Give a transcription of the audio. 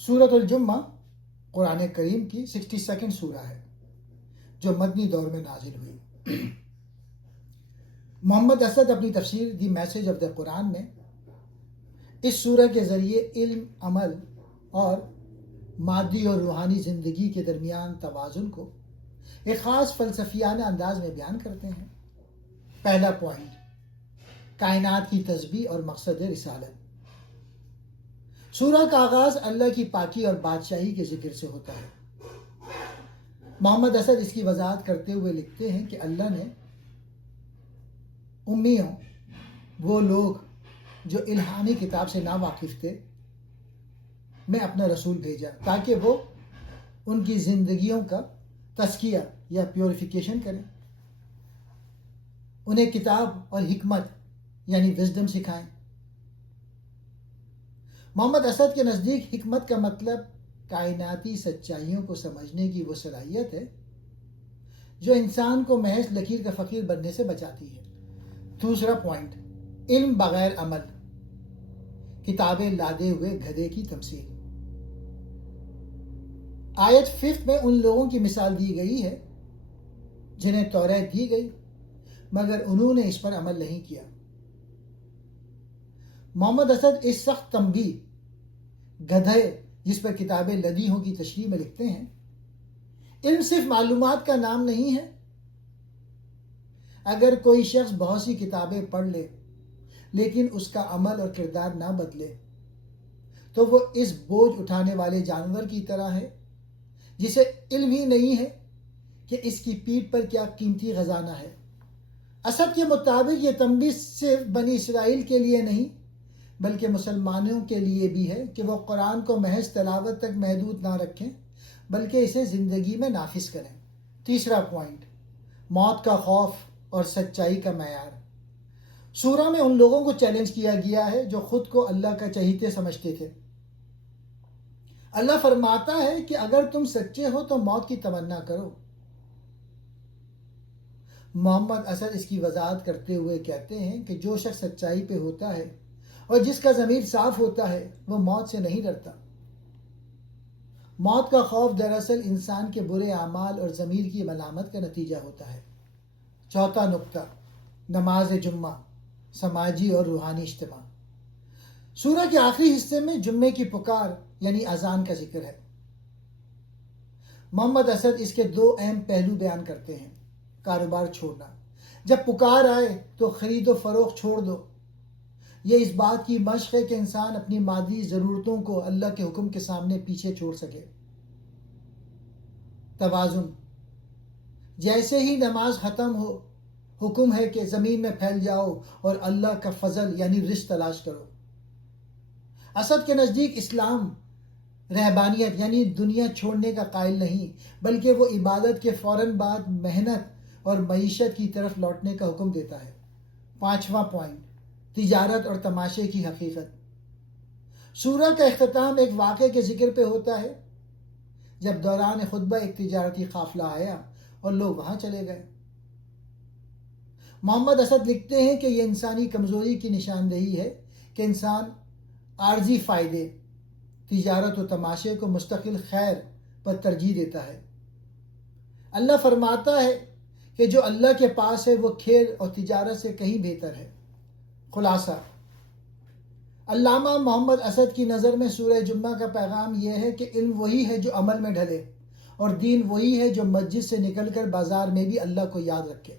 سورۃ الجمہ قرآن کریم کی 62 سورہ ہے جو مدنی دور میں نازل ہوئی۔ محمد اسد اپنی تفسیر دی میسج آف دا قرآن میں اس سورہ کے ذریعے علم، عمل اور مادی اور روحانی زندگی کے درمیان توازن کو ایک خاص فلسفیانہ انداز میں بیان کرتے ہیں۔ پہلا پوائنٹ، کائنات کی تسبیح اور مقصد رسالت۔ سورہ کا آغاز اللہ کی پاکی اور بادشاہی کے ذکر سے ہوتا ہے۔ محمد اسد اس کی وضاحت کرتے ہوئے لکھتے ہیں کہ اللہ نے امیوں، وہ لوگ جو الہامی کتاب سے نا واقف تھے، میں اپنا رسول بھیجا تاکہ وہ ان کی زندگیوں کا تزکیہ یا پیوریفیکیشن کریں، انہیں کتاب اور حکمت یعنی وزڈم سکھائیں۔ محمد اسد کے نزدیک حکمت کا مطلب کائناتی سچائیوں کو سمجھنے کی وہ صلاحیت ہے جو انسان کو محض لکیر کا فقیر بننے سے بچاتی ہے۔ دوسرا پوائنٹ، علم بغیر عمل، کتابیں لادے ہوئے گدھے کی تمثیل۔ آیت 5 میں ان لوگوں کی مثال دی گئی ہے جنہیں توریت دی گئی مگر انہوں نے اس پر عمل نہیں کیا۔ محمد اسد اس سخت تنبیہ گدھے جس پر کتابیں لدی ہوں کی تشریح میں لکھتے ہیں، علم صرف معلومات کا نام نہیں ہے۔ اگر کوئی شخص بہت سی کتابیں پڑھ لے لیکن اس کا عمل اور کردار نہ بدلے تو وہ اس بوجھ اٹھانے والے جانور کی طرح ہے جسے علم ہی نہیں ہے کہ اس کی پیٹھ پر کیا قیمتی خزانہ ہے۔ اسد کے مطابق یہ تنبیہ صرف بنی اسرائیل کے لیے نہیں بلکہ مسلمانوں کے لیے بھی ہے کہ وہ قرآن کو محض تلاوت تک محدود نہ رکھیں بلکہ اسے زندگی میں نافذ کریں۔ تیسرا پوائنٹ، موت کا خوف اور سچائی کا معیار۔ سورہ میں ان لوگوں کو چیلنج کیا گیا ہے جو خود کو اللہ کا چہیتے سمجھتے تھے۔ اللہ فرماتا ہے کہ اگر تم سچے ہو تو موت کی تمنا کرو۔ محمد اسد اس کی وضاحت کرتے ہوئے کہتے ہیں کہ جو شخص سچائی پہ ہوتا ہے اور جس کا ضمیر صاف ہوتا ہے وہ موت سے نہیں ڈرتا۔ موت کا خوف دراصل انسان کے برے اعمال اور ضمیر کی ملامت کا نتیجہ ہوتا ہے۔ چوتھا نقطہ، نماز جمعہ، سماجی اور روحانی اجتماع۔ سورہ کے آخری حصے میں جمعے کی پکار یعنی اذان کا ذکر ہے۔ محمد اسد اس کے دو اہم پہلو بیان کرتے ہیں۔ کاروبار چھوڑنا، جب پکار آئے تو خرید و فروخت چھوڑ دو۔ یہ اس بات کی مشق ہے کہ انسان اپنی مادی ضرورتوں کو اللہ کے حکم کے سامنے پیچھے چھوڑ سکے۔ توازن، جیسے ہی نماز ختم ہو حکم ہے کہ زمین میں پھیل جاؤ اور اللہ کا فضل یعنی رزق تلاش کرو۔ اسد کے نزدیک اسلام رہبانیت یعنی دنیا چھوڑنے کا قائل نہیں بلکہ وہ عبادت کے فوراً بعد محنت اور معیشت کی طرف لوٹنے کا حکم دیتا ہے۔ پانچواں پوائنٹ، تجارت اور تماشے کی حقیقت۔ سورہ کا اختتام ایک واقعے کے ذکر پہ ہوتا ہے جب دوران خطبہ ایک تجارتی قافلہ آیا اور لوگ وہاں چلے گئے۔ محمد اسد لکھتے ہیں کہ یہ انسانی کمزوری کی نشاندہی ہے کہ انسان عارضی فائدے، تجارت و تماشے کو مستقل خیر پر ترجیح دیتا ہے۔ اللہ فرماتا ہے کہ جو اللہ کے پاس ہے وہ کھیل اور تجارت سے کہیں بہتر ہے۔ خلاصہ، علامہ محمد اسد کی نظر میں سورہ جمعہ کا پیغام یہ ہے کہ علم وہی ہے جو عمل میں ڈھلے اور دین وہی ہے جو مسجد سے نکل کر بازار میں بھی اللہ کو یاد رکھے۔